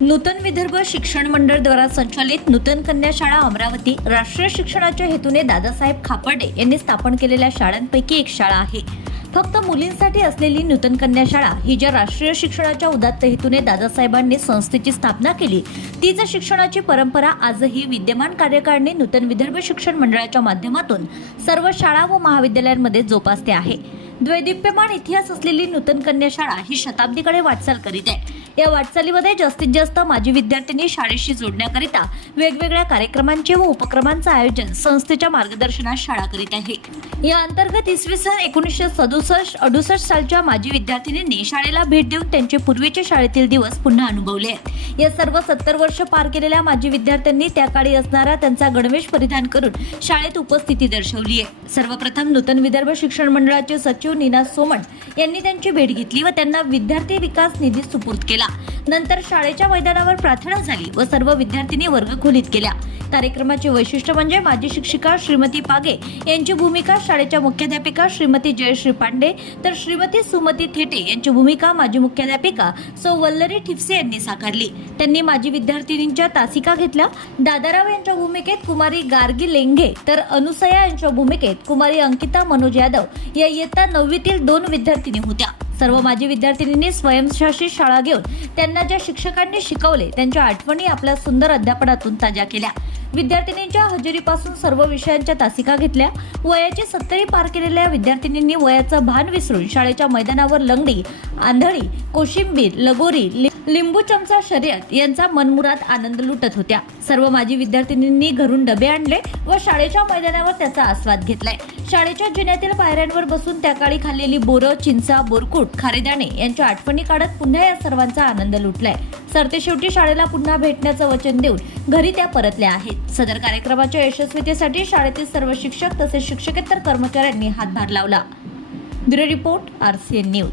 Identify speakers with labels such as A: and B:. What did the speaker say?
A: नूतन विदर्भ शिक्षण मंडळ द्वारा संचालित नूतन कन्या शाळा अमरावती राष्ट्रीय शिक्षणाच्या हेतूने दादासाहेब खापर्डे यांनी स्थापन केलेल्या शाळांपैकी एक शाळा आहे. फक्त मुलींसाठी असलेली नूतन कन्या शाळा ही ज्या राष्ट्रीय शिक्षणाच्या उदात्त हेतूने दादासाहेबांनी संस्थेची स्थापना केली तीच शिक्षणाची परंपरा आजही विद्यमान कार्यकारिणी नूतन विदर्भ शिक्षण मंडळाच्या माध्यमातून सर्व शाळा व महाविद्यालयांमध्ये जोपासते आहे. द्वैदिप्यमान इतिहास असलेली नूतन कन्या शाळा ही शताब्दीकडे वाटचाल करीत आहे. या वाटचालीमध्ये जास्तीत जास्त माजी विद्यार्थ्यांनी शाळेशी जोडण्याकरिता वेगवेगळ्या कार्यक्रमांचे व उपक्रमांचं आयोजन संस्थेच्या मार्गदर्शनात शाळा करीत आहे. या अंतर्गत इसवी सन एकोणीसशे सदुसष्ट अडुसष्ट सालच्या माजी विद्यार्थिनींनी शाळेला भेट देऊन त्यांचे पूर्वीचे शाळेतील दिवस पुन्हा अनुभवले आहेत. या सर्व सत्तर वर्ष पार केलेल्या माजी विद्यार्थ्यांनी त्या काळी असणारा त्यांचा गणवेश परिधान करून शाळेत उपस्थिती दर्शवली आहे. सर्वप्रथम नूतन विदर्भ शिक्षण मंडळाचे सचिव नीना सोमण यांनी त्यांची भेट घेतली व त्यांना विद्यार्थी विकास निधी सुपूर्द केला. नंतर शाळेच्या मैदानावर प्रार्थना झाली व सर्व विद्यार्थिनी वर्गखोलीत केल्या. कार्यक्रमाचे वैशिष्ट्य म्हणजे माजी शिक्षिका श्रीमती पागे यांची भूमिका शाळेच्या मुख्याध्यापिका श्रीमती जयश्री पांडे तर श्रीमती सुमती थेटे यांची भूमिका माजी मुख्याध्यापिका सौ वल्लरी ठिपसे यांनी साकारली. त्यांनी माजी विद्यार्थिनींच्या तासिका घेतल्या. दादाराव यांच्या भूमिकेत कुमारी गार्गी लेंघे तर अनुसया यांच्या भूमिकेत कुमारी अंकिता मनोज यादव या इयत्ता नववीतील दोन विद्यार्थिनी होत्या. सर्व माजी विद्यार्थिनींनी स्वयंशासित शाळा घेऊन त्यांना ज्या शिक्षकांनी शिकवले त्यांच्या आठवणी आपल्या सुंदर अध्यापनातून ताज्या केल्या. विद्यार्थिनींच्या हजेरीपासून सर्व विषयांच्या तासिका घेतल्या. वयाची सत्तरी पार केलेल्या विद्यार्थिनींनी वयाचं भान विसरून शाळेच्या मैदानावर लंगडी आंधळी कोशिंबीर लगोरी लि- लिंबू चमचा शर्यत यांचा मनमुरात आनंद लुटत होत्या. सर्व माजी विद्यार्थिनींनी घरून डबे आणले व शाळेच्या मैदानावर त्याचा आस्वाद घेतलाय. शाळेच्या जिन्यातील पायऱ्यांवर बसून त्या काळी खाल्लेली बोरं चिंचा बोरकूट खारेदाणे यांच्या आठवणी काढत पुन्हा या सर्वांचा आनंद लुटलाय. सरते शेवटी शाळेला पुन्हा भेटण्याचं वचन देऊन घरी त्या परतल्या आहेत. सदर कार्यक्रमाच्या यशस्वीतेसाठी शाळेतील सर्व शिक्षक तसेच शिक्षकेतर कर्मचाऱ्यांनी हातभार लावला. Bureau report RCN news.